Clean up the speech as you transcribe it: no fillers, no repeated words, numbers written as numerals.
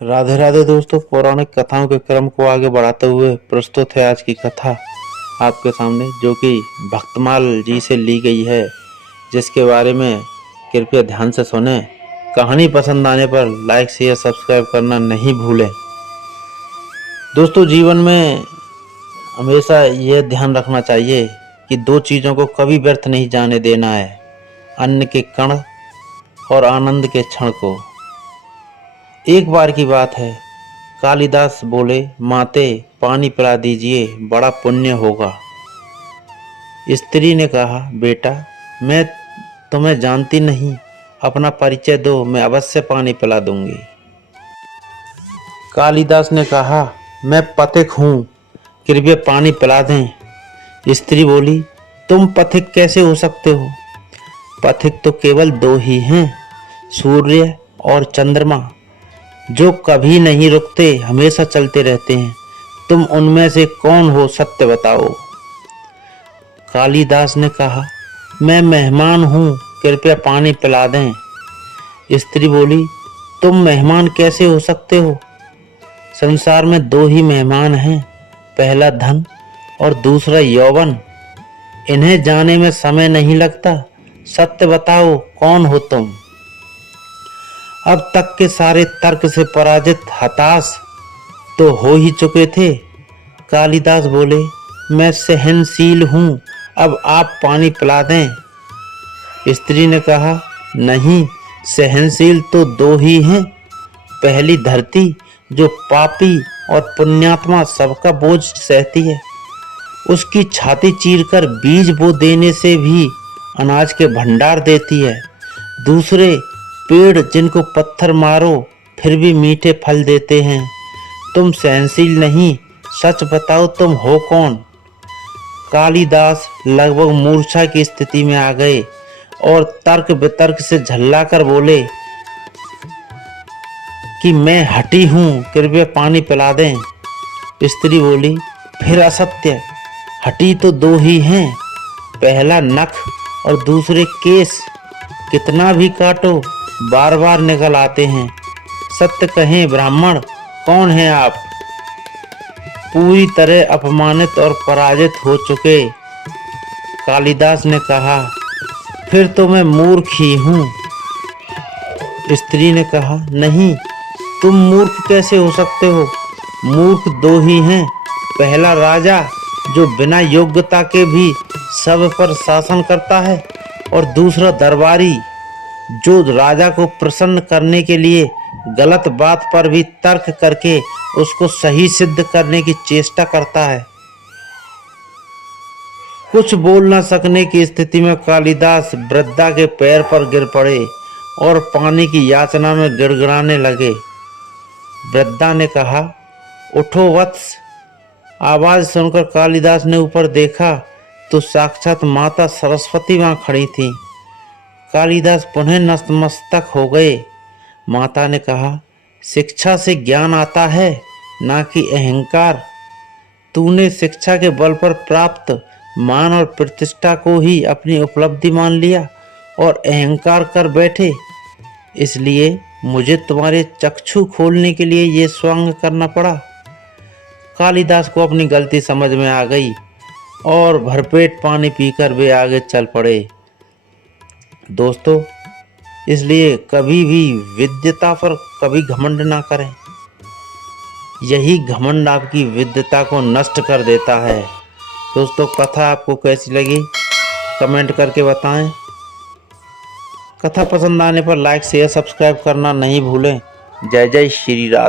राधे राधे दोस्तों, पौराणिक कथाओं के क्रम को आगे बढ़ाते हुए प्रस्तुत है आज की कथा आपके सामने, जो कि भक्तमाल जी से ली गई है, जिसके बारे में कृपया ध्यान से सुने। कहानी पसंद आने पर लाइक शेयर सब्सक्राइब करना नहीं भूलें। दोस्तों, जीवन में हमेशा यह ध्यान रखना चाहिए कि दो चीज़ों को कभी व्यर्थ नहीं जाने देना है, अन्न के कण और आनंद के क्षण को। एक बार की बात है, कालिदास बोले, माते पानी पिला दीजिए, बड़ा पुण्य होगा। स्त्री ने कहा, बेटा मैं तुम्हें जानती नहीं, अपना परिचय दो, मैं अवश्य पानी पिला दूंगी। कालिदास ने कहा, मैं पथिक हूँ, कृपया पानी पिला दें। स्त्री बोली, तुम पथिक कैसे हो सकते हो? पथिक तो केवल दो ही हैं, सूर्य और चंद्रमा, जो कभी नहीं रुकते, हमेशा चलते रहते हैं। तुम उनमें से कौन हो, सत्य बताओ। कालिदास ने कहा, मैं मेहमान हूँ, कृपया पानी पिला दें। स्त्री बोली, तुम मेहमान कैसे हो सकते हो? संसार में दो ही मेहमान हैं, पहला धन और दूसरा यौवन। इन्हें जाने में समय नहीं लगता, सत्य बताओ, कौन हो तुम? अब तक के सारे तर्क से पराजित हताश तो हो ही चुके थे। कालिदास बोले, मैं सहनशील हूँ, अब आप पानी पिला दें। स्त्री ने कहा, नहीं, सहनशील तो दो ही हैं। पहली धरती, जो पापी और पुण्यात्मा सबका बोझ सहती है, उसकी छाती चीरकर बीज बो देने से भी अनाज के भंडार देती है। दूसरे पेड़, जिनको पत्थर मारो फिर भी मीठे फल देते हैं। तुम सहनशील नहीं, सच बताओ, तुम हो कौन? कालिदास लगभग मूर्छा की स्थिति में आ गए और तर्क वितर्क से झल्लाकर बोले कि मैं हठी हूँ, कृपया पानी पिला दें। स्त्री बोली, फिर असत्य, हठी तो दो ही हैं, पहला नख और दूसरे केस, कितना भी काटो बार बार निकल आते हैं। सत्य कहें ब्राह्मण, कौन है आप? पूरी तरह अपमानित और पराजित हो चुके कालिदास ने कहा, फिर तो मैं मूर्ख ही हूँ। स्त्री ने कहा, नहीं, तुम मूर्ख कैसे हो सकते हो? मूर्ख दो ही हैं, पहला राजा, जो बिना योग्यता के भी सब पर शासन करता है, और दूसरा दरबारी, जो राजा को प्रसन्न करने के लिए गलत बात पर भी तर्क करके उसको सही सिद्ध करने की चेष्टा करता है। कुछ बोल न सकने की स्थिति में कालिदास वृद्धा के पैर पर गिर पड़े और पानी की याचना में गिड़गिड़ाने लगे। वृद्धा ने कहा, उठो वत्स। आवाज सुनकर कालिदास ने ऊपर देखा तो साक्षात माता सरस्वती वहां खड़ी थी। कालिदास पुनः नतमस्तक हो गए। माता ने कहा, शिक्षा से ज्ञान आता है, ना कि अहंकार। तूने शिक्षा के बल पर प्राप्त मान और प्रतिष्ठा को ही अपनी उपलब्धि मान लिया और अहंकार कर बैठे। इसलिए मुझे तुम्हारे चक्षु खोलने के लिए ये स्वांग करना पड़ा। कालिदास को अपनी गलती समझ में आ गई और भरपेट पानी पीकर वे आगे चल पड़े। दोस्तों, इसलिए कभी भी विद्यता पर कभी घमंड ना करें। यही घमंड आपकी विद्यता को नष्ट कर देता है। दोस्तों, कथा आपको कैसी लगी कमेंट करके बताएं। कथा पसंद आने पर लाइक शेयर सब्सक्राइब करना नहीं भूलें। जय जय श्री राधे।